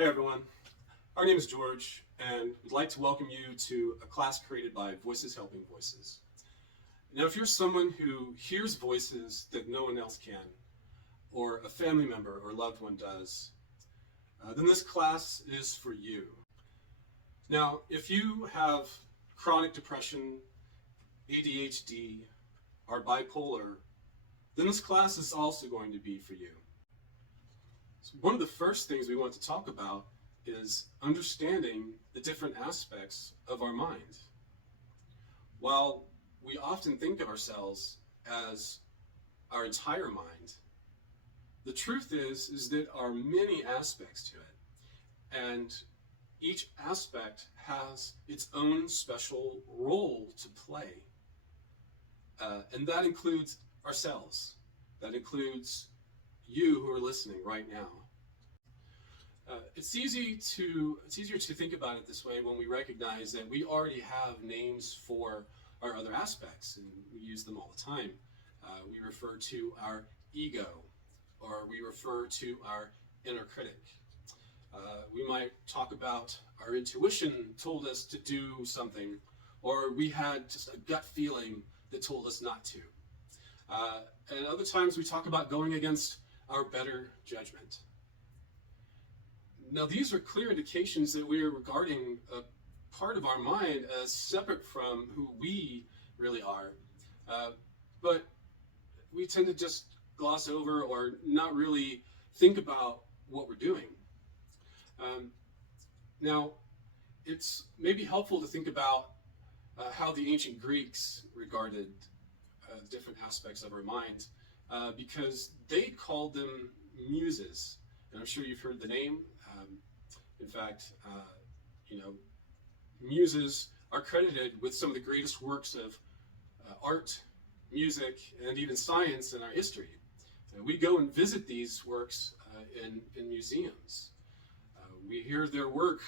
Hey everyone, our name is George, and we'd like to welcome you to a class created by Voices Helping Voices. Now, if you're someone who hears voices that no one else can, or a family member or loved one does, then this class is for you. Now, if you have chronic depression, ADHD, or bipolar, then this class is also going to be for you. So one of the first things we want to talk about is understanding the different aspects of our mind. While we often think of ourselves as our entire mind, the truth is that there are many aspects to it, and each aspect has its own special role to play. And that includes ourselves. That includes you who are listening right now. It's easier to think about it this way when we recognize that we already have names for our other aspects, and we use them all the time. We refer to our ego, or we refer to our inner critic. We might talk about our intuition told us to do something, or we had just a gut feeling that told us not to. And other times we talk about going against our better judgment. Now, these are clear indications that we are regarding a part of our mind as separate from who we really are. But we tend to just gloss over or not really think about what we're doing. Now, it's maybe helpful to think about how the ancient Greeks regarded different aspects of our mind, because they called them muses. And I'm sure you've heard the name. In fact, muses are credited with some of the greatest works of art, music, and even science in our history. We go and visit these works in museums. We hear their work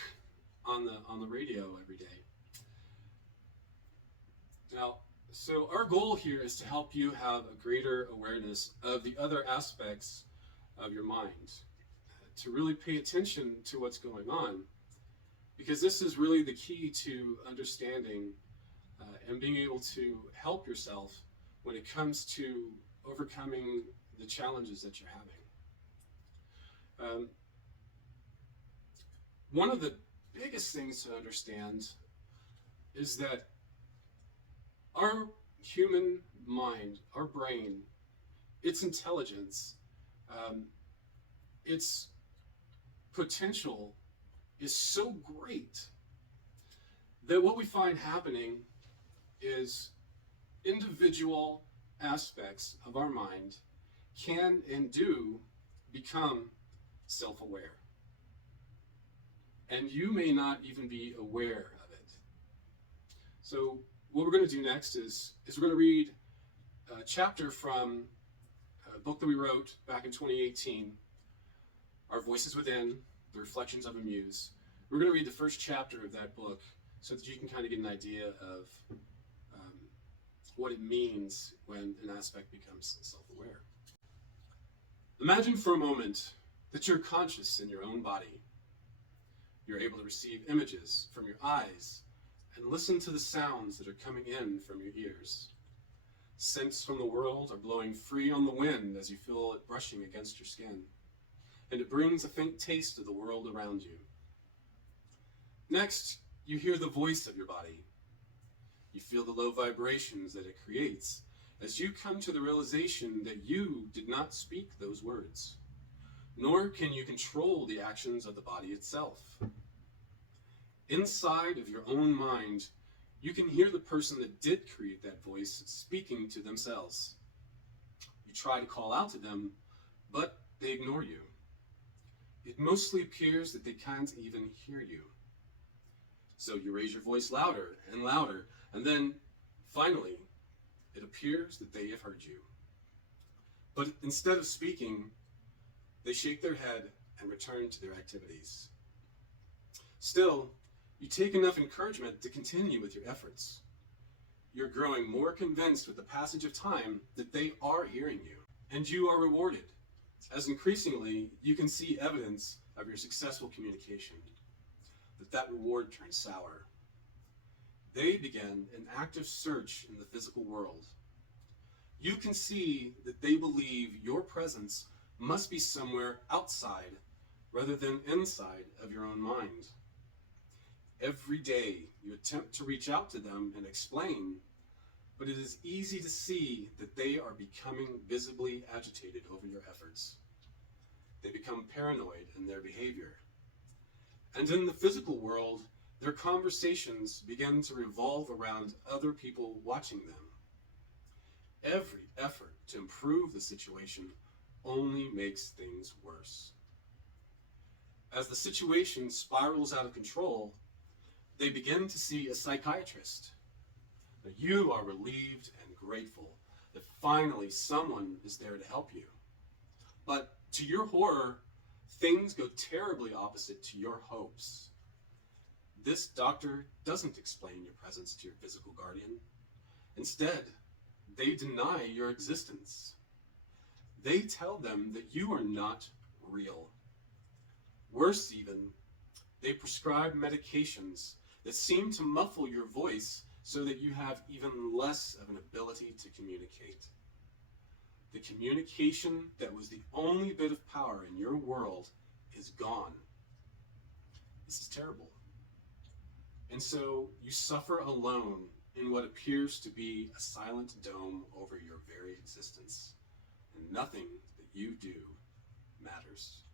on the radio every day. Now, so our goal here is to help you have a greater awareness of the other aspects of your mind, to really pay attention to what's going on, because this is really the key to understanding and being able to help yourself when it comes to overcoming the challenges that you're having. One of the biggest things to understand is that our human mind, our brain, its intelligence, its potential is so great that what we find happening is individual aspects of our mind can and do become self-aware. And you may not even be aware of it. So what we're going to do next is we're going to read a chapter from a book that we wrote back in 2018, Our Voices Within, The Reflections of a Muse. We're going to read the first chapter of that book so that you can kind of get an idea of what it means when an aspect becomes self-aware. Imagine for a moment that you're conscious in your own body. You're able to receive images from your eyes and listen to the sounds that are coming in from your ears. Scents from the world are blowing free on the wind as you feel it brushing against your skin, and it brings a faint taste of the world around you. Next, you hear the voice of your body. You feel the low vibrations that it creates as you come to the realization that you did not speak those words, nor can you control the actions of the body itself. Inside of your own mind, you can hear the person that did create that voice speaking to themselves. You try to call out to them, but they ignore you. It mostly appears that they can't even hear you. So you raise your voice louder and louder, and then finally, it appears that they have heard you. But instead of speaking, they shake their head and return to their activities. Still, you take enough encouragement to continue with your efforts. You're growing more convinced with the passage of time that they are hearing you, and you are rewarded. as increasingly you can see evidence of your successful communication, that reward turns sour. They begin an active search in the physical world. You can see that they believe your presence must be somewhere outside rather than inside of your own mind. Every day you attempt to reach out to them and explain, but it is easy to see that they are becoming visibly agitated over your efforts. They become paranoid in their behavior. And in the physical world, their conversations begin to revolve around other people watching them. Every effort to improve the situation only makes things worse. As the situation spirals out of control, they begin to see a psychiatrist. Now, you are relieved and grateful that finally someone is there to help you. But to your horror, things go terribly opposite to your hopes. This doctor doesn't explain your presence to your physical guardian. Instead, they deny your existence. They tell them that you are not real. Worse even, they prescribe medications that seem to muffle your voice so that you have even less of an ability to communicate. The communication that was the only bit of power in your world is gone. This is terrible. And so you suffer alone in what appears to be a silent dome over your very existence, and nothing that you do matters.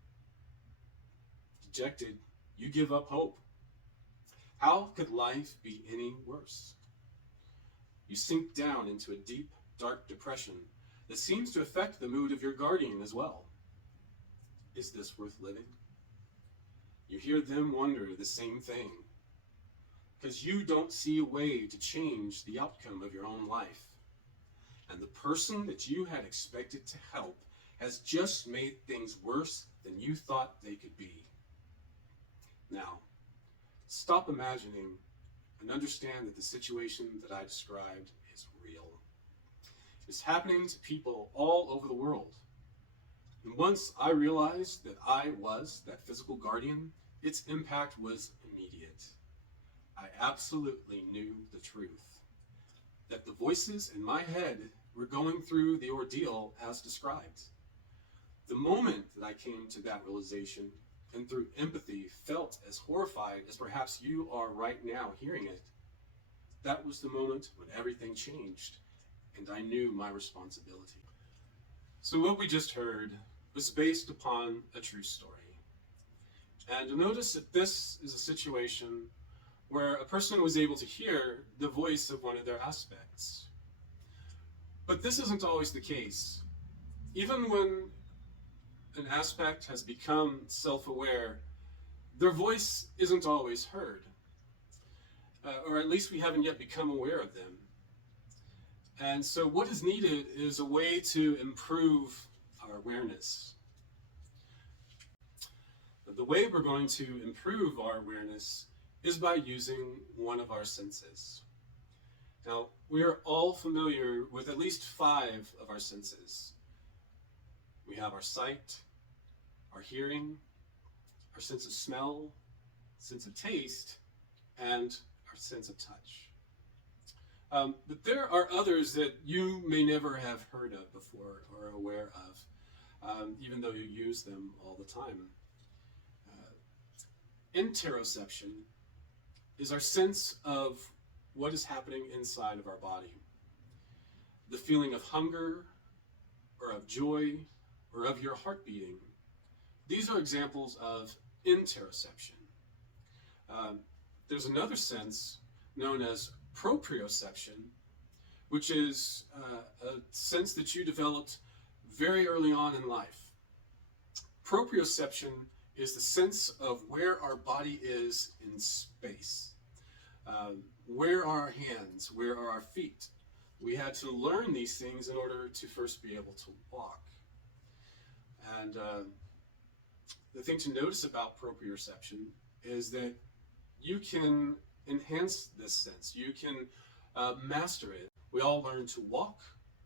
Dejected, you give up hope. How could life be any worse? You sink down into a deep, dark depression that seems to affect the mood of your guardian as well. Is this worth living? You hear them wonder the same thing, because you don't see a way to change the outcome of your own life. And the person that you had expected to help has just made things worse than you thought they could be. Now, stop imagining and understand that the situation that I described is real. It's happening to people all over the world. And once I realized that I was that physical guardian, its impact was immediate. I absolutely knew the truth, that the voices in my head were going through the ordeal as described. The moment that I came to that realization, and through empathy felt as horrified as perhaps you are right now hearing it, that was the moment when everything changed, and I knew my responsibility. So what we just heard was based upon a true story. And you'll notice that this is a situation where a person was able to hear the voice of one of their aspects. But this isn't always the case. Even when an aspect has become self-aware, their voice isn't always heard. Or at least we haven't yet become aware of them. And so what is needed is a way to improve our awareness. The way we're going to improve our awareness is by using one of our senses. Now, we are all familiar with at least 5 of our senses. We have our sight, our hearing, our sense of smell, sense of taste, and our sense of touch. But there are others that you may never have heard of before or are aware of, even though you use them all the time. Interoception is our sense of what is happening inside of our body. The feeling of hunger, or of joy, or of your heart beating. These are examples of interoception. There's another sense known as proprioception, which is a sense that you developed very early on in life. Proprioception is the sense of where our body is in space. Where are our hands? Where are our feet? We had to learn these things in order to first be able to walk. And the thing to notice about proprioception is that you can enhance this sense. You can master it. We all learn to walk,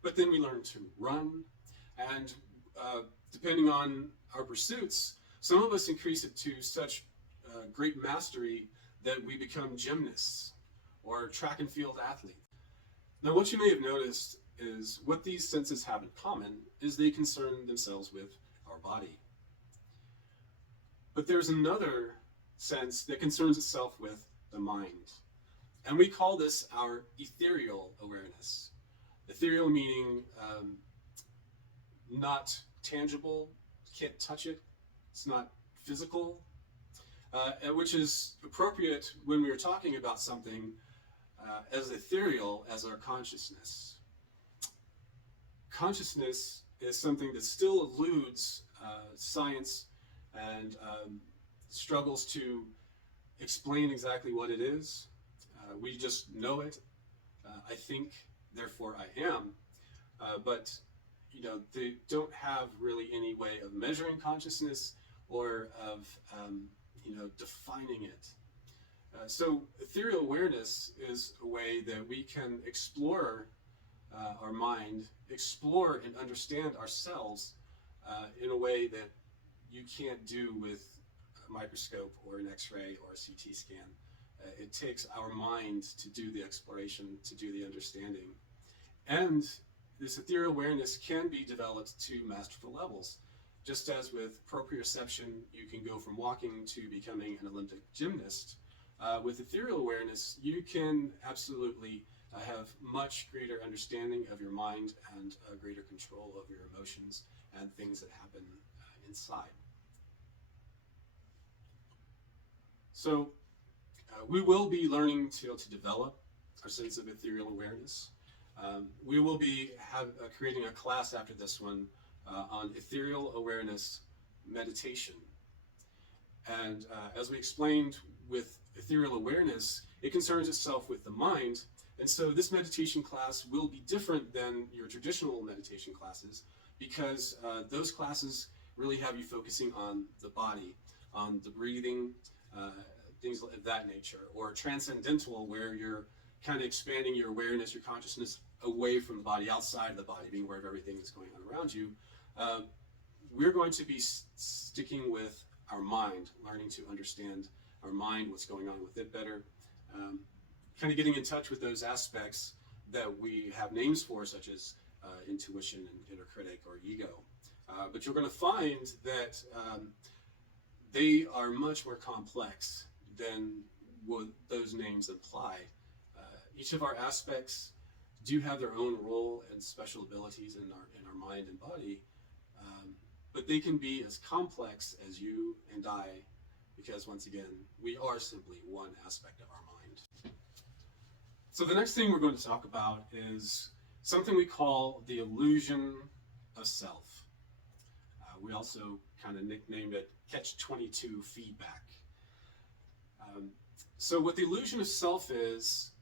but then we learn to run. And depending on our pursuits, some of us increase it to such great mastery that we become gymnasts or track and field athletes. Now, what you may have noticed is what these senses have in common is they concern themselves with our body. But there's another sense that concerns itself with the mind. And we call this our ethereal awareness. Ethereal meaning not tangible, can't touch it, it's not physical, which is appropriate when we are talking about something as ethereal as our consciousness. Consciousness is something that still eludes science and struggles to explain exactly what it is. We just know it. I think, therefore I am. But they don't have really any way of measuring consciousness or of defining it. So ethereal awareness is a way that we can explore our mind, explore and understand ourselves in a way that you can't do with a microscope or an X-ray or a CT scan. It takes our mind to do the exploration, to do the understanding. And this ethereal awareness can be developed to masterful levels. Just as with proprioception, you can go from walking to becoming an Olympic gymnast. With ethereal awareness, you can absolutely have much greater understanding of your mind and greater control of your emotions and things that happen inside. So we will be learning to develop our sense of ethereal awareness. We will be creating a class after this one on ethereal awareness meditation. And as we explained with ethereal awareness, it concerns itself with the mind. And so this meditation class will be different than your traditional meditation classes because those classes really have you focusing on the body, on the breathing, things of that nature, or transcendental, where you're kind of expanding your awareness, your consciousness away from the body, outside of the body, being aware of everything that's going on around you. We're going to be sticking with our mind, learning to understand our mind, what's going on with it better, kind of getting in touch with those aspects that we have names for, such as intuition and inner critic or ego. But you're going to find that they are much more complex than what those names imply. Each of our aspects do have their own role and special abilities in our mind and body, but they can be as complex as you and I, because once again, we are simply one aspect of our mind. So the next thing we're going to talk about is something we call the illusion of self. We also kind of nicknamed it Catch-22 feedback. So what the illusion of self is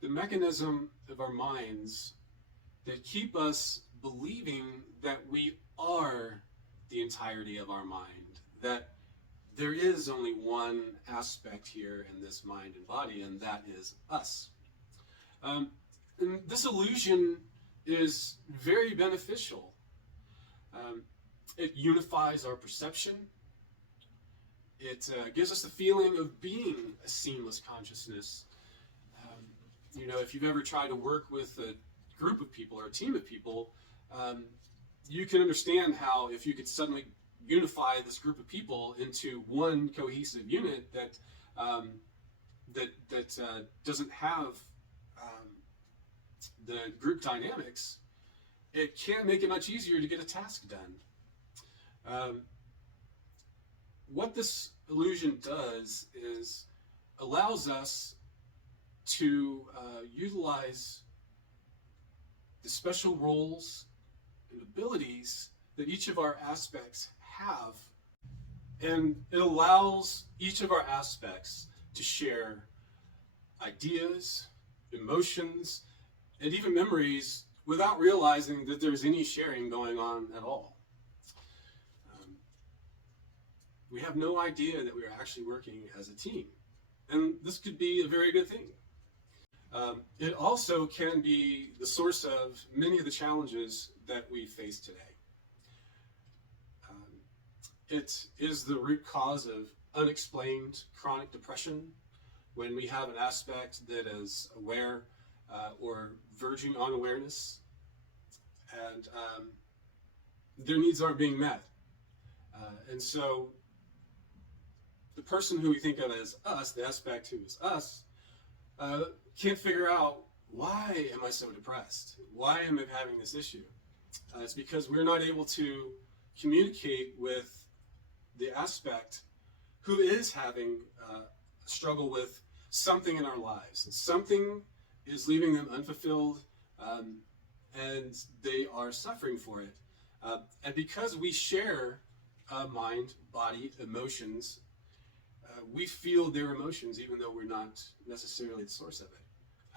the mechanism of our minds that keep us believing that we are the entirety of our mind, that there is only one aspect here in this mind and body, and that is us. And this illusion is very beneficial. It unifies our perception. It gives us the feeling of being a seamless consciousness. If you've ever tried to work with a group of people or a team of people, you can understand how if you could suddenly unify this group of people into one cohesive unit that doesn't have the group dynamics, it can make it much easier to get a task done. What this illusion does is allows us to utilize the special roles and abilities that each of our aspects have, and it allows each of our aspects to share ideas, emotions, and even memories without realizing that there's any sharing going on at all. We have no idea that we are actually working as a team, and this could be a very good thing. It also can be the source of many of the challenges that we face today. It is the root cause of unexplained chronic depression when we have an aspect that is aware or verging on awareness, and their needs aren't being met. And so the person who we think of as us, the aspect who is us, can't figure out, why am I so depressed? Why am I having this issue? It's because we're not able to communicate with the aspect who is having a struggle with something in our lives. Something is leaving them unfulfilled, and they are suffering for it. And because we share mind, body, emotions, we feel their emotions even though we're not necessarily the source of it.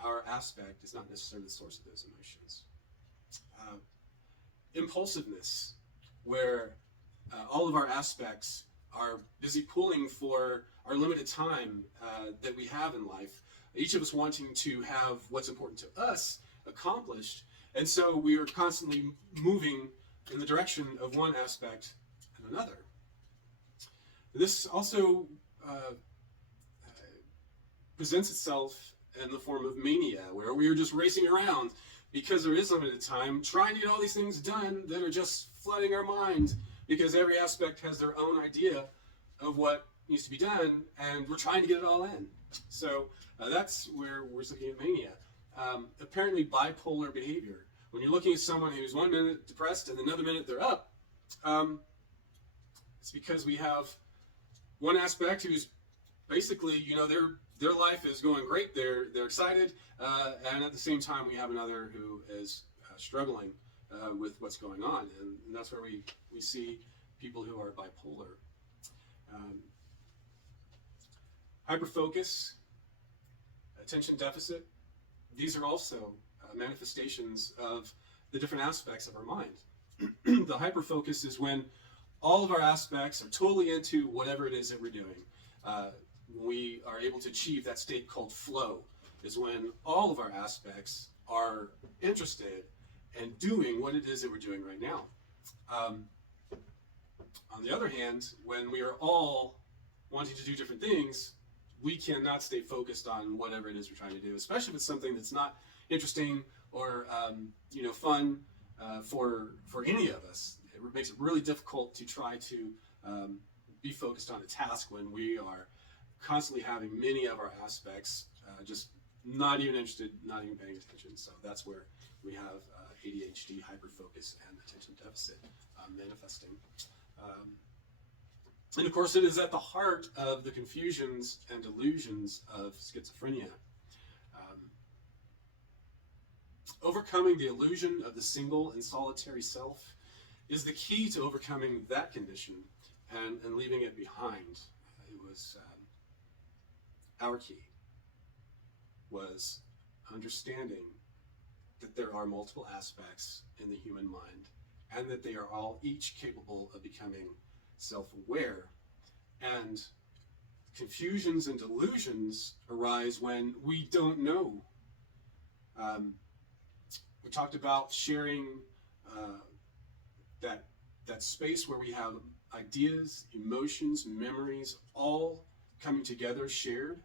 Our aspect is not necessarily the source of those emotions. Impulsiveness, where all of our aspects are busy pulling for our limited time that we have in life, each of us wanting to have what's important to us accomplished, and so we are constantly moving in the direction of one aspect and another. This also presents itself in the form of mania, where we are just racing around because there is limited time, trying to get all these things done that are just flooding our mind, because every aspect has their own idea of what needs to be done, and we're trying to get it all in. So that's where we're looking at mania. Apparently bipolar behavior. When you're looking at someone who's 1 minute depressed and another minute they're up, it's because we have one aspect who's basically, their life is going great, they're excited, and at the same time we have another who is struggling with what's going on, and that's where we see people who are bipolar. Hyperfocus, attention deficit, these are also manifestations of the different aspects of our mind. The hyperfocus is when all of our aspects are totally into whatever it is that we're doing. We are able to achieve that state called flow, is when all of our aspects are interested in doing what it is that we're doing right now. On the other hand, when we are all wanting to do different things, we cannot stay focused on whatever it is we're trying to do, especially if it's something that's not interesting or fun for any of us. It makes it really difficult to try to be focused on a task when we are constantly having many of our aspects just not even interested, not even paying attention. So that's where we have ADHD, hyperfocus, and attention deficit manifesting. And of course, it is at the heart of the confusions and delusions of schizophrenia. Overcoming the illusion of the single and solitary self is the key to overcoming that condition and leaving it behind. It was our key was understanding that there are multiple aspects in the human mind, and that they are all each capable of becoming self-aware. And confusions and delusions arise when we don't know. We talked about sharing that space where we have ideas, emotions, memories, all coming together, shared.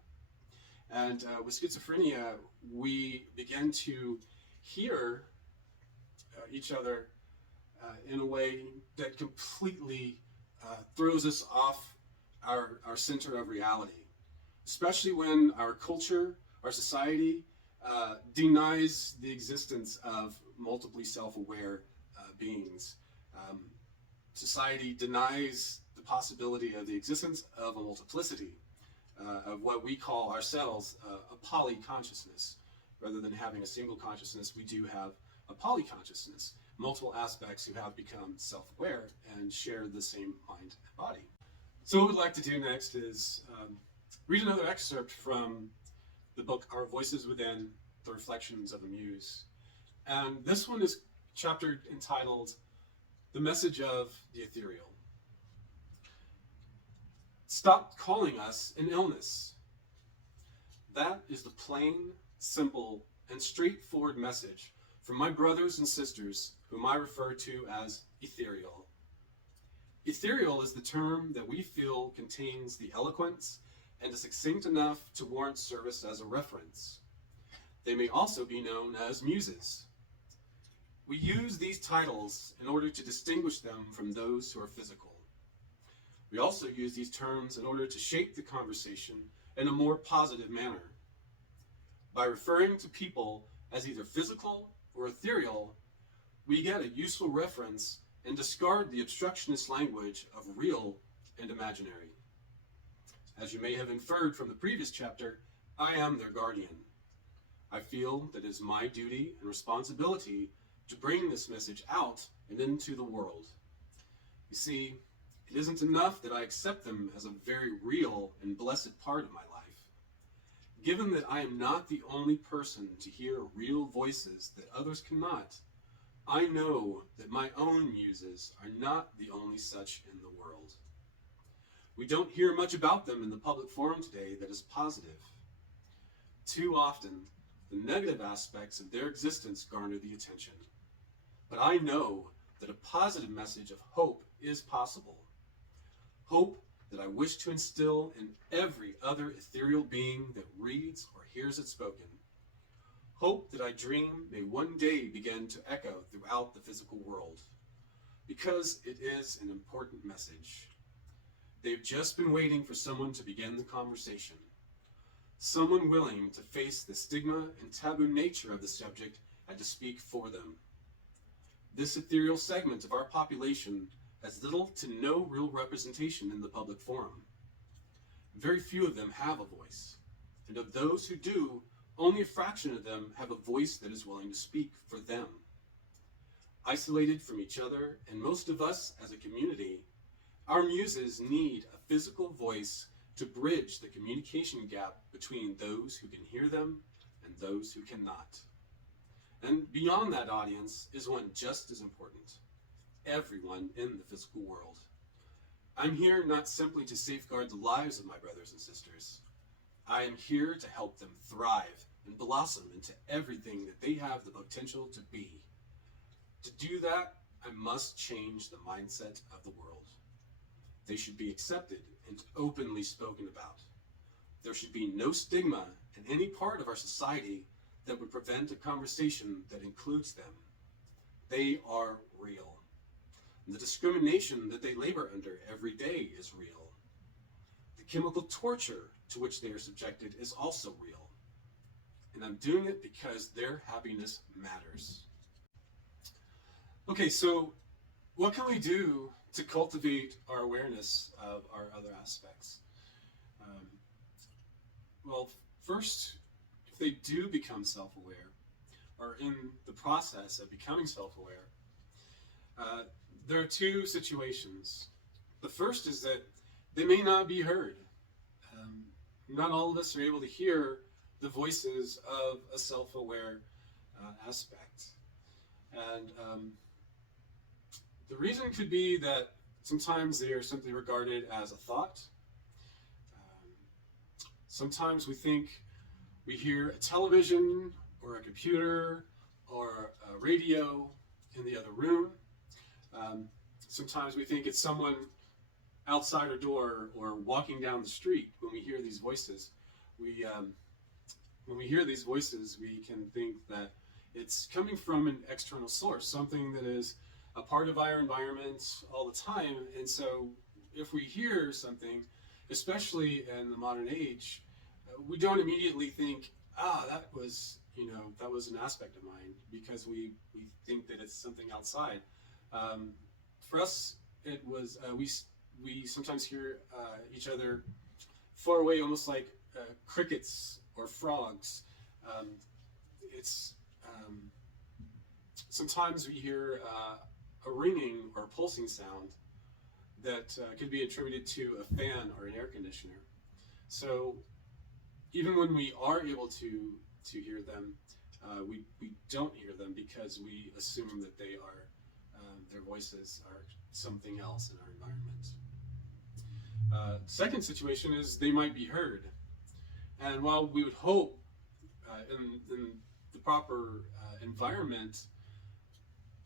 And with schizophrenia, we begin to hear each other in a way that completely throws us off our center of reality, especially when our culture, our society, denies the existence of multiply self-aware beings. Society denies the possibility of the existence of a multiplicity of what we call ourselves a poly-consciousness. Rather than having a single consciousness, we do have a poly-consciousness, multiple aspects who have become self-aware and share the same mind and body. So what we'd like to do next is read another excerpt from the book Our Voices Within, The Reflections of a Muse. And this one is chapter entitled The Message of the Ethereal. Stop calling us an illness. That is the plain, simple, and straightforward message from my brothers and sisters, whom I refer to as ethereal. Ethereal is the term that we feel contains the eloquence and is succinct enough to warrant service as a reference. They may also be known as muses. We use these titles in order to distinguish them from those who are physical. We also use these terms in order to shape the conversation in a more positive manner. By referring to people as either physical or ethereal, we get a useful reference and discard the obstructionist language of real and imaginary. As you may have inferred from the previous chapter, I am their guardian. I feel that it is my duty and responsibility to bring this message out and into the world. You see, it isn't enough that I accept them as a very real and blessed part of my life. Given that I am not the only person to hear real voices that others cannot, I know that my own muses are not the only such in the world. We don't hear much about them in the public forum today that is positive. Too often, the negative aspects of their existence garner the attention. But I know that a positive message of hope is possible. Hope that I wish to instill in every other ethereal being that reads or hears it spoken. Hope that I dream may one day begin to echo throughout the physical world, because it is an important message. They've just been waiting for someone to begin the conversation, someone willing to face the stigma and taboo nature of the subject and to speak for them. This ethereal segment of our population has little to no real representation in the public forum. Very few of them have a voice, and of those who do, only a fraction of them have a voice that is willing to speak for them. Isolated from each other, and most of us as a community, our muses need a physical voice to bridge the communication gap between those who can hear them and those who cannot. And beyond that audience is one just as important: everyone in the physical world. I'm here not simply to safeguard the lives of my brothers and sisters. I am here to help them thrive and blossom into everything that they have the potential to be. To do that, I must change the mindset of the world. They should be accepted and openly spoken about. There should be no stigma in any part of our society that would prevent a conversation that includes them. They are real. And the discrimination that they labor under every day is real. The chemical torture to which they are subjected is also real. And I'm doing it because their happiness matters. Okay, so what can we do to cultivate our awareness of our other aspects? Well, first, if they do become self-aware, or in the process of becoming self-aware, there are two situations. The first is that they may not be heard. Not all of us are able to hear the voices of a self-aware aspect. And the reason could be that sometimes they are simply regarded as a thought. Sometimes we think we hear a television or a computer or a radio in the other room. Sometimes we think it's someone outside our door or walking down the street when we hear these voices. When we hear these voices, we can think that it's coming from an external source, something that is a part of our environment all the time. And so if we hear something, especially in the modern age, we don't immediately think, that was an aspect of mine, because we think that it's something outside. For us, it was, we sometimes hear each other far away, almost like crickets or frogs. Sometimes we hear a ringing or a pulsing sound that could be attributed to a fan or an air conditioner. So even when we are able to hear them, we don't hear them because we assume that they are their voices are something else in our environment. Second situation is they might be heard. And while we would hope in the proper environment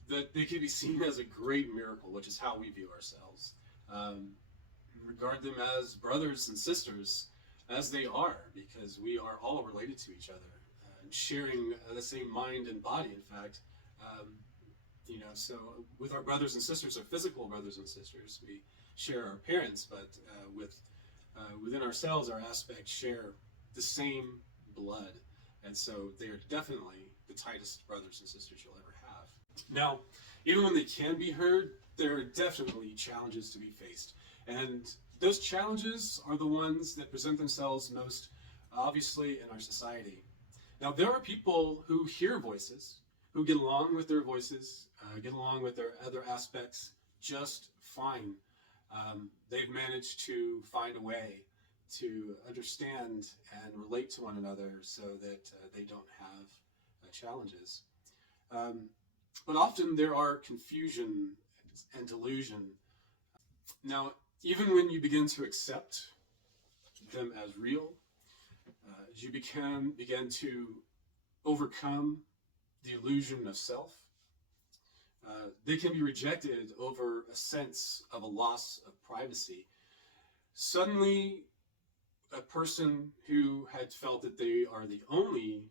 that they could be seen as a great miracle, which is how we view ourselves, Um, Regard them as brothers and sisters, as they are, because we are all related to each other, sharing the same mind and body, in fact. Um, so with our brothers and sisters, our physical brothers and sisters, we share our parents, but within ourselves, our aspects share the same blood. And so they are definitely the tightest brothers and sisters you'll ever have. Now, even when they can be heard, there are definitely challenges to be faced. And those challenges are the ones that present themselves most obviously in our society. Now, there are people who hear voices, who get along with their voices, get along with their other aspects just fine. They've managed to find a way to understand and relate to one another so that they don't have challenges. But often there are confusion and delusion. Now, even when you begin to accept them as real, as you begin to overcome the illusion of self, they can be rejected over a sense of a loss of privacy. Suddenly, a person who had felt that they are the only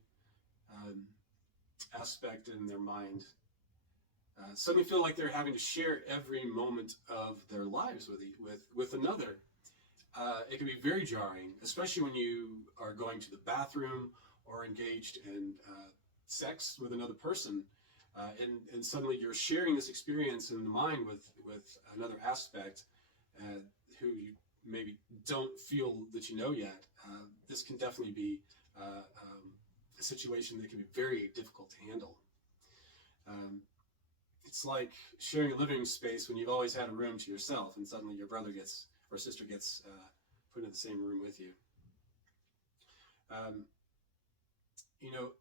aspect in their mind suddenly feel like they're having to share every moment of their lives with another. It can be very jarring, especially when you are going to the bathroom or engaged in sex with another person, and suddenly you're sharing this experience in the mind with another aspect who you maybe don't feel that you know yet. This can definitely be a situation that can be very difficult to handle. It's like sharing a living space when you've always had a room to yourself, and suddenly your brother gets or sister gets put in the same room with you. Um, you know,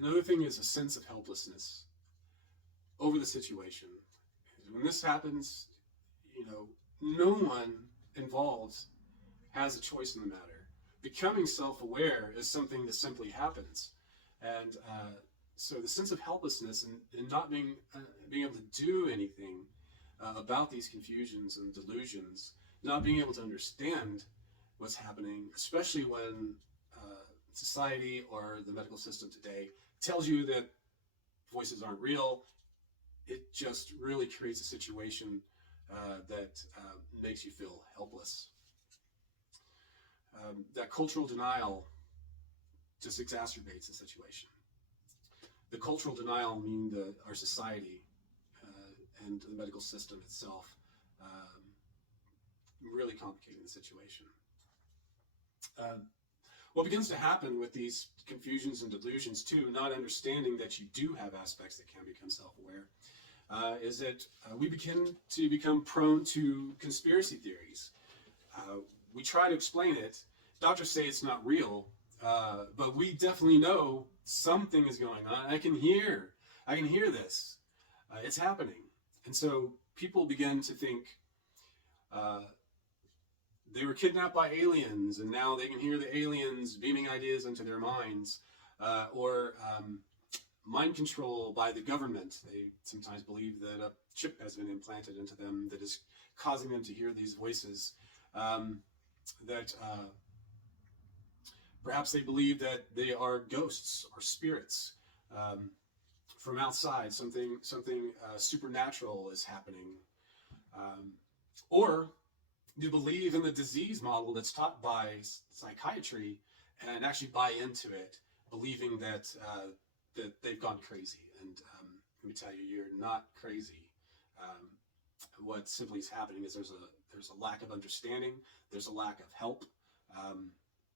Another thing is a sense of helplessness over the situation. When this happens, no one involved has a choice in the matter. Becoming self-aware is something that simply happens. And so the sense of helplessness and not being able to do anything about these confusions and delusions, not being able to understand what's happening, especially when society or the medical system today tells you that voices aren't real, it just really creates a situation that makes you feel helpless. That cultural denial just exacerbates the situation. The cultural denial means our society and the medical system itself really complicating the situation. What begins to happen with these confusions and delusions too, not understanding that you do have aspects that can become self-aware, is that we begin to become prone to conspiracy theories. We try to explain it. Doctors say it's not real, but we definitely know something is going on. I can hear this. It's happening. And so people begin to think they were kidnapped by aliens, and now they can hear the aliens beaming ideas into their minds, or mind control by the government. They sometimes believe that a chip has been implanted into them that is causing them to hear these voices. Perhaps they believe that they are ghosts or spirits from outside. Something supernatural is happening, or they believe in the disease model that's taught by psychiatry and actually buy into it, believing that they've gone crazy. And let me tell you, you're not crazy. What simply is happening is there's a lack of understanding. There's a lack of help.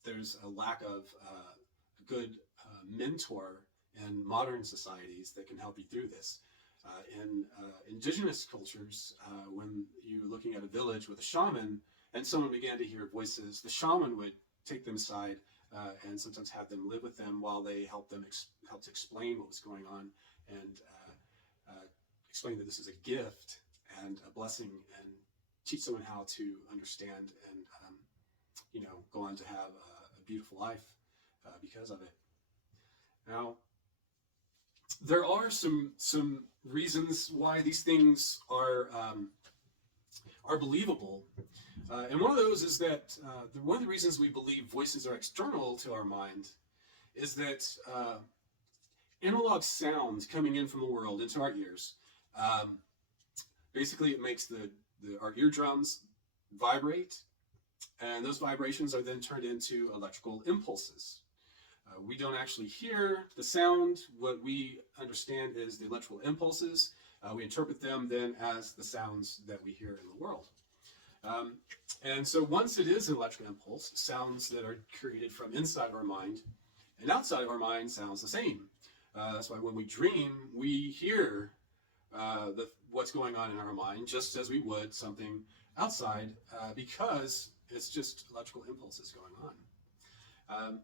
There's a lack of a good mentor in modern societies that can help you through this. In indigenous cultures, when you're looking at a village with a shaman and someone began to hear voices, the shaman would take them aside and sometimes have them live with them while they help to explain what was going on and explain that this is a gift and a blessing, and teach someone how to understand and go on to have a beautiful life because of it. Now, there are some reasons why these things are believable. And one of those is that one of the reasons we believe voices are external to our mind is that analog sound coming in from the world into our ears, um, basically it makes our eardrums vibrate, and those vibrations are then turned into electrical impulses. We don't actually hear the sound. What we understand is the electrical impulses. We interpret them then as the sounds that we hear in the world. Um, and so once it is an electrical impulse, sounds that are created from inside of our mind and outside of our mind sounds the same. That's why when we dream, we hear what's going on in our mind just as we would something outside, because it's just electrical impulses going on.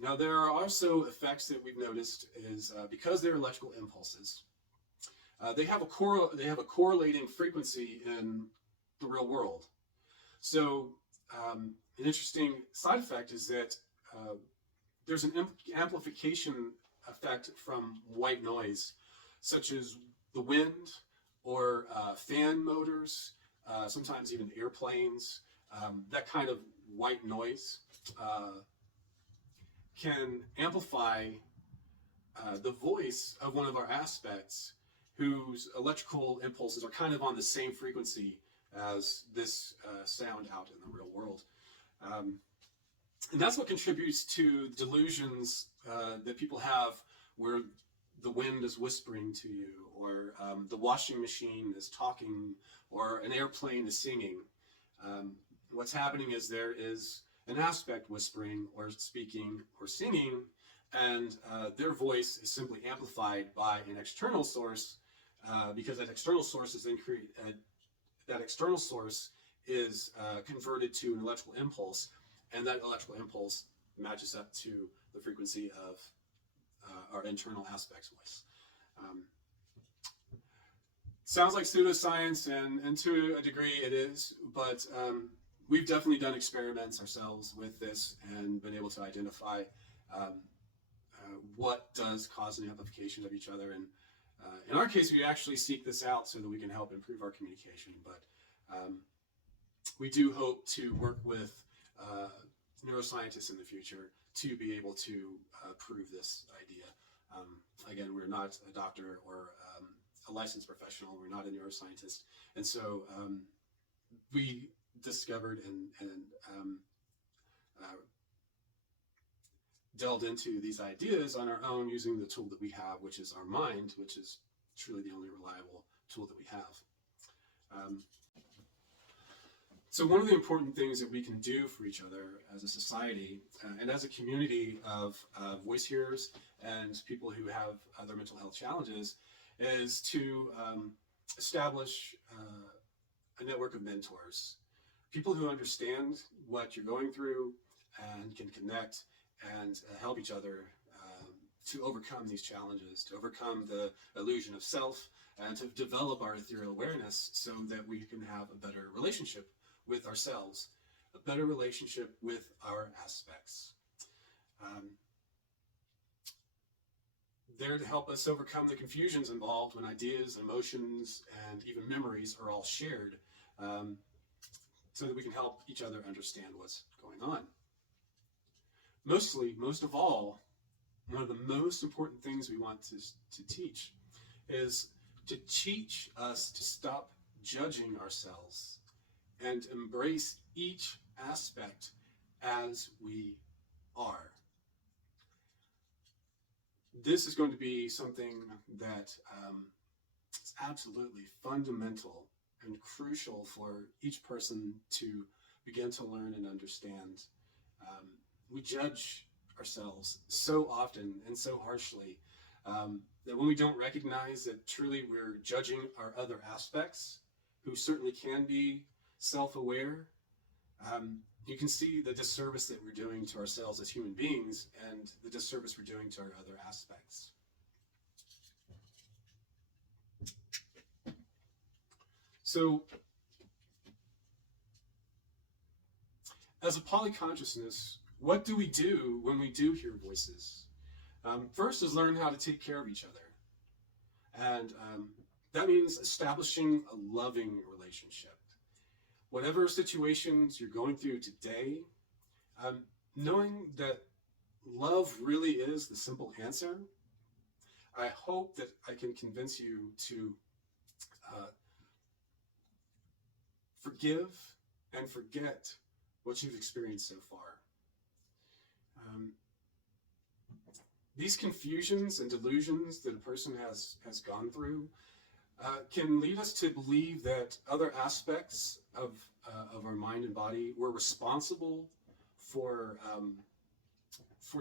Now, there are also effects that we've noticed is because they're electrical impulses, they have a correlating frequency in the real world. So an interesting side effect is that there's an amplification effect from white noise, such as the wind or fan motors, sometimes even airplanes. That kind of white noise can amplify the voice of one of our aspects whose electrical impulses are kind of on the same frequency as this sound out in the real world. And that's what contributes to delusions that people have where the wind is whispering to you, or the washing machine is talking, or an airplane is singing. What's happening is there is an aspect whispering or speaking or singing, and their voice is simply amplified by an external source, because that external source is converted to an electrical impulse, and that electrical impulse matches up to the frequency of our internal aspect's voice. Sounds like pseudoscience, and to a degree it is, but we've definitely done experiments ourselves with this and been able to identify what does cause an amplification of each other. And in our case, we actually seek this out so that we can help improve our communication. But we do hope to work with neuroscientists in the future to be able to prove this idea. Again, we're not a doctor or a licensed professional. We're not a neuroscientist. And so we discovered and delved into these ideas on our own using the tool that we have, which is our mind, which is truly the only reliable tool that we have. So one of the important things that we can do for each other as a society and as a community of voice hearers and people who have other mental health challenges is to establish a network of mentors, people who understand what you're going through and can connect and help each other to overcome these challenges, to overcome the illusion of self, and to develop our ethereal awareness so that we can have a better relationship with ourselves, a better relationship with our aspects. There to help us overcome the confusions involved when ideas, emotions, and even memories are all shared, so that we can help each other understand what's going on. Most of all, one of the most important things we want to teach is to teach us to stop judging ourselves and embrace each aspect as we are. This is going to be something that is absolutely fundamental and crucial for each person to begin to learn and understand. We judge ourselves so often and so harshly that when we don't recognize that truly we're judging our other aspects, who certainly can be self-aware, you can see the disservice that we're doing to ourselves as human beings and the disservice we're doing to our other aspects. So, as a polyconsciousness, what do we do when we do hear voices? First is learn how to take care of each other. And that means establishing a loving relationship. Whatever situations you're going through today, knowing that love really is the simple answer, I hope that I can convince you to forgive and forget what you've experienced so far. These confusions and delusions that a person has gone through can lead us to believe that other aspects of our mind and body were responsible for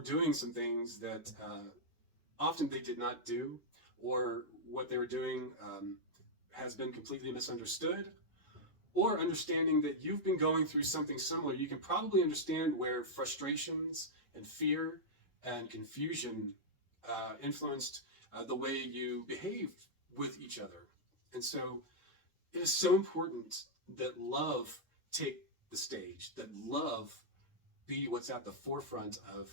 doing some things that often they did not do, or what they were doing has been completely misunderstood, or understanding that you've been going through something similar. You can probably understand where frustrations and fear and confusion influenced the way you behaved with each other. And so it is so important that love take the stage, that love be what's at the forefront of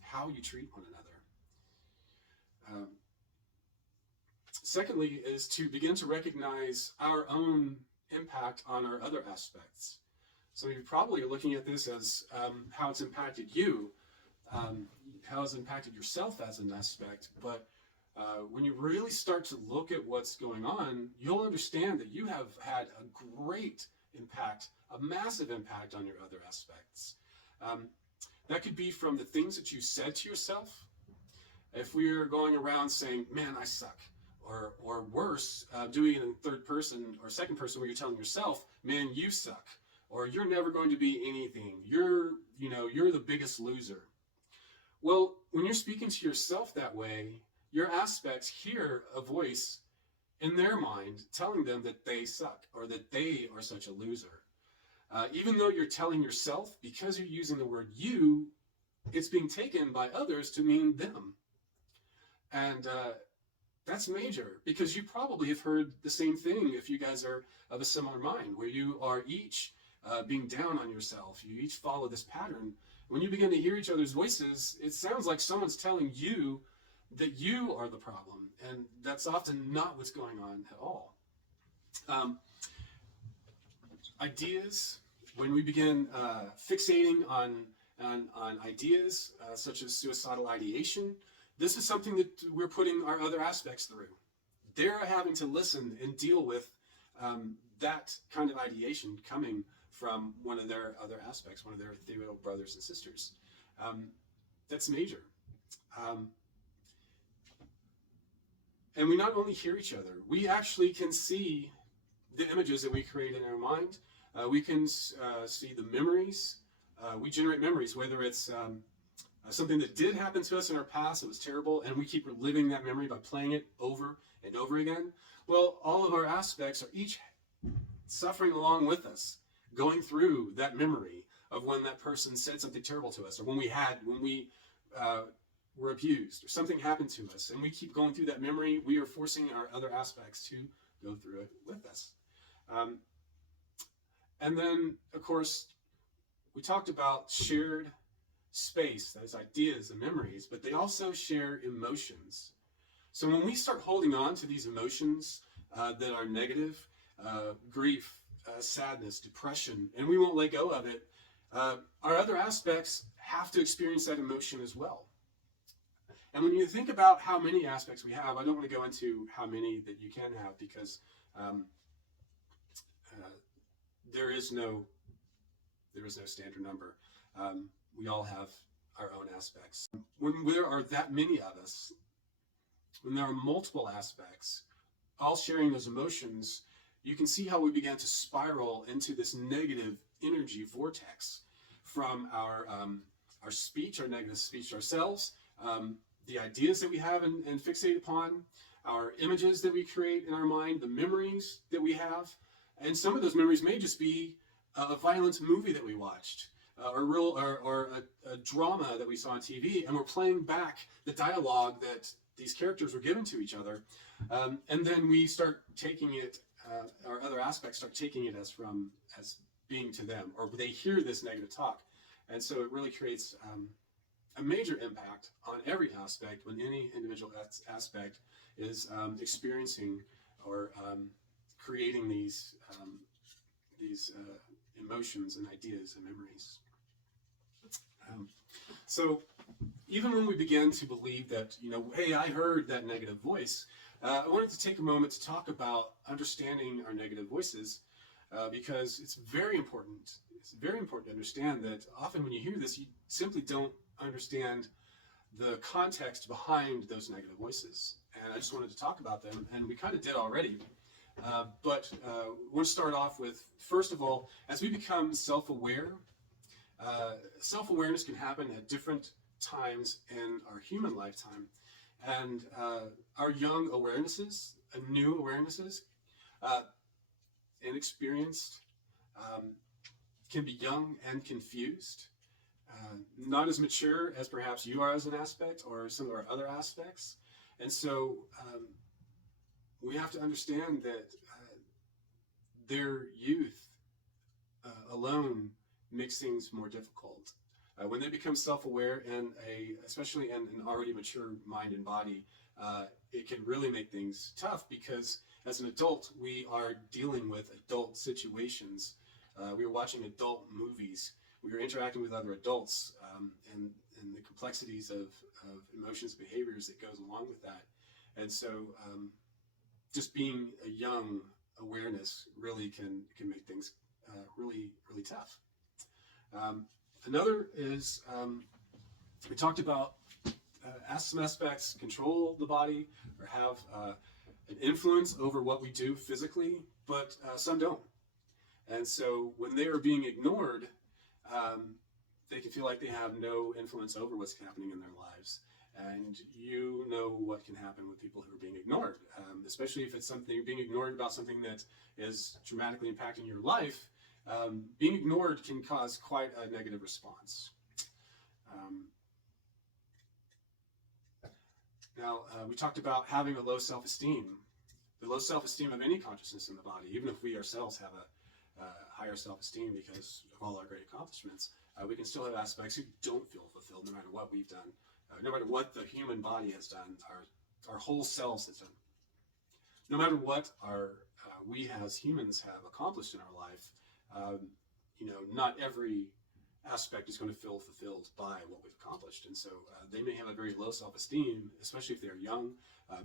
how you treat one another. Secondly, is to begin to recognize our own impact on our other aspects. So you probably are looking at this as how it's impacted you, how it's impacted yourself as an aspect. But when you really start to look at what's going on, you'll understand that you have had a great impact, a massive impact on your other aspects. That could be from the things that you said to yourself. If we're going around saying, man, I suck, or worse, doing it in third person or second person where you're telling yourself, man, you suck, or you're never going to be anything, you're the biggest loser. Well, when you're speaking to yourself that way, your aspects hear a voice in their mind telling them that they suck or that they are such a loser. Even though you're telling yourself, because you're using the word you, it's being taken by others to mean them. And that's major, because you probably have heard the same thing if you guys are of a similar mind, where you are each being down on yourself. You each follow this pattern. When you begin to hear each other's voices, it sounds like someone's telling you that you are the problem, and that's often not what's going on at all. Ideas, when we begin fixating on ideas such as suicidal ideation, this is something that we're putting our other aspects through. They're having to listen and deal with that kind of ideation coming from one of their other aspects, one of their ethereal brothers and sisters. That's major. And we not only hear each other, we actually can see the images that we create in our mind. We can see the memories. We generate memories, whether it's something that did happen to us in our past, it was terrible, and we keep reliving that memory by playing it over and over again. Well, all of our aspects are each suffering along with us, going through that memory of when that person said something terrible to us, or when we were abused, or something happened to us, and we keep going through that memory. We are forcing our other aspects to go through it with us. And then, of course, we talked about shared space, those ideas and memories, but they also share emotions. So when we start holding on to these emotions that are negative, grief, sadness, depression, and we won't let go of it, our other aspects have to experience that emotion as well. And when you think about how many aspects we have, I don't want to go into how many that you can have, because there is no standard number. We all have our own aspects. When there are that many of us, when there are multiple aspects, all sharing those emotions, you can see how we began to spiral into this negative energy vortex from our speech, our negative speech to ourselves, the ideas that we have and fixate upon, our images that we create in our mind, the memories that we have. And some of those memories may just be a violent movie that we watched, or a drama that we saw on TV, and we're playing back the dialogue that these characters were given to each other. And then we start taking it, our other aspects start taking it as being to them, or they hear this negative talk. And so it really creates a major impact on every aspect when any individual aspect is experiencing or creating these emotions and ideas and memories. Um, so even when we begin to believe that, hey, I heard that negative voice, I wanted to take a moment to talk about understanding our negative voices because it's very important. It's very important to understand that often when you hear this, you simply don't understand the context behind those negative voices. And I just wanted to talk about them, and we kind of did already. But we'll start off with, first of all, as we become self-aware, self-awareness can happen at different times in our human lifetime. And our young awarenesses, new awarenesses, inexperienced, can be young and confused, not as mature as perhaps you are as an aspect or some of our other aspects. And so we have to understand that their youth alone makes things more difficult. When they become self-aware and especially in an already mature mind and body, it can really make things tough because as an adult, we are dealing with adult situations. We are watching adult movies. We are interacting with other adults and the complexities of emotions, behaviors that goes along with that. And so just being a young awareness really can make things really, really tough. Another is, we talked about some aspects control the body or have an influence over what we do physically, but some don't. And so when they are being ignored, they can feel like they have no influence over what's happening in their lives. And you know what can happen with people who are being ignored, especially if it's something you're being ignored about something that is dramatically impacting your life. Being ignored can cause quite a negative response. Now, we talked about having a low self-esteem. The low self-esteem of any consciousness in the body, even if we ourselves have a higher self-esteem because of all our great accomplishments, we can still have aspects who don't feel fulfilled no matter what we've done, no matter what the human body has done, our whole selves has done. No matter what we as humans have accomplished in our life, not every aspect is going to feel fulfilled by what we've accomplished. And so they may have a very low self-esteem, especially if they're young,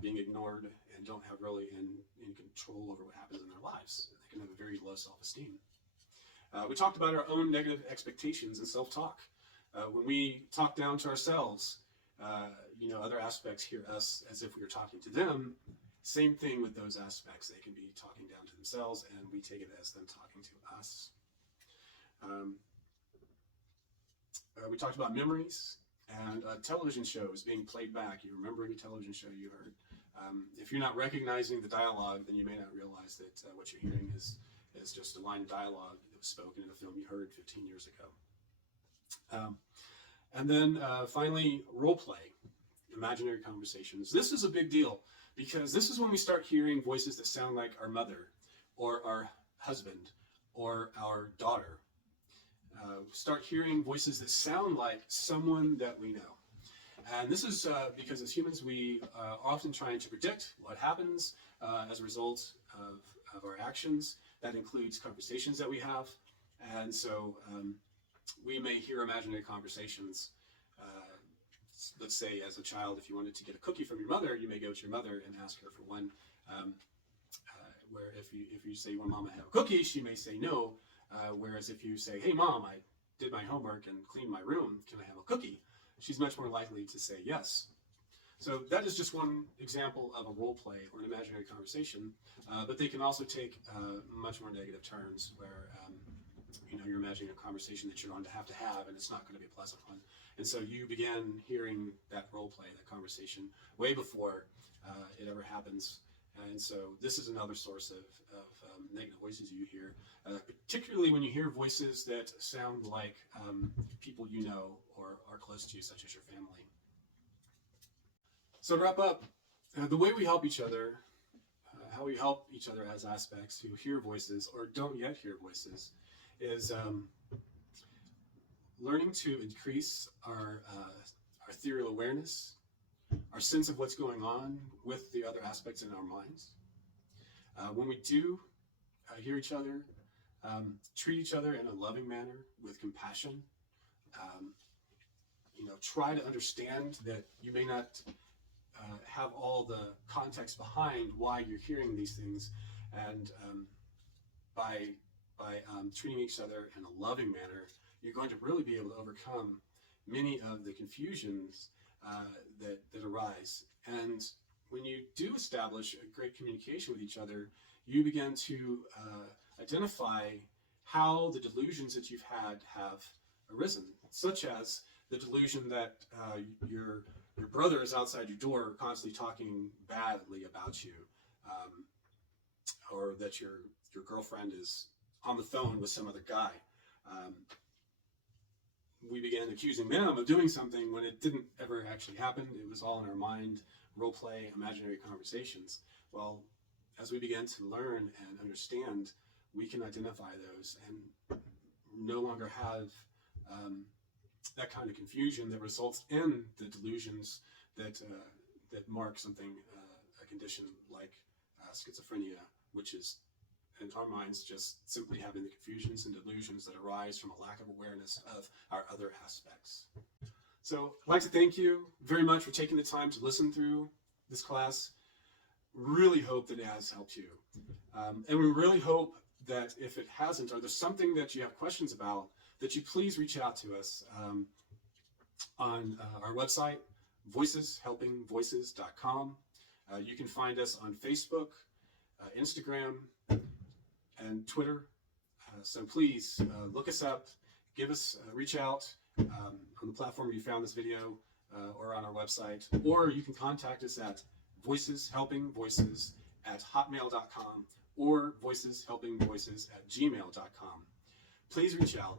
being ignored and don't have really in control over what happens in their lives. They can have a very low self-esteem. We talked about our own negative expectations and self-talk. When we talk down to ourselves, other aspects hear us as if we were talking to them. Same thing with those aspects. They can be talking down to themselves, and we take it as them talking to us. We talked about memories and television shows being played back. You remembering a television show you heard. If you're not recognizing the dialogue, then you may not realize that what you're hearing is just a line of dialogue that was spoken in a film you heard 15 years ago. And then finally, role play, imaginary conversations. This is a big deal because this is when we start hearing voices that sound like our mother or our husband or our daughter. Start hearing voices that sound like someone that we know. And this is because as humans, we are often trying to predict what happens as a result of our actions. That includes conversations that we have. And so we may hear imaginary conversations. Let's say as a child, if you wanted to get a cookie from your mother, you may go to your mother and ask her for one. Where if you say, well, Mama, have a cookie, she may say no. Whereas if you say, hey, Mom, I did my homework and cleaned my room, can I have a cookie? She's much more likely to say yes. So that is just one example of a role play or an imaginary conversation, but they can also take much more negative turns where you're imagining a conversation that you're going to have, and it's not going to be a pleasant one. And so you begin hearing that role play, that conversation, way before it ever happens. And so this is another source of negative voices you hear, particularly when you hear voices that sound like people you know or are close to you, such as your family. So to wrap up, the way we help each other, how we help each other as aspects who hear voices or don't yet hear voices, is learning to increase our our ethereal awareness, our sense of what's going on with the other aspects in our minds. When we do hear each other, treat each other in a loving manner with compassion. Try to understand that you may not have all the context behind why you're hearing these things, and by treating each other in a loving manner, you're going to really be able to overcome many of the confusions that arise. And when you do establish a great communication with each other, you begin to identify how the delusions that you've had have arisen, such as the delusion that your brother is outside your door constantly talking badly about you, or that your girlfriend is on the phone with some other guy. We began accusing them of doing something when it didn't ever actually happen. It was all in our mind, role play, imaginary conversations. Well, as we begin to learn and understand, we can identify those and no longer have that kind of confusion that results in the delusions that mark something, a condition like schizophrenia, which is in our minds just simply having the confusions and delusions that arise from a lack of awareness of our other aspects. So I'd like to thank you very much for taking the time to listen through this class. Really hope that it has helped you. And we really hope that if it hasn't, or there's something that you have questions about, that you please reach out to us on our website, voiceshelpingvoices.com. You can find us on Facebook, Instagram, and Twitter. So please look us up, give us, reach out on the platform you found this video, or on our website, or you can contact us at voiceshelpingvoices@hotmail.com or voiceshelpingvoices@gmail.com. Please reach out.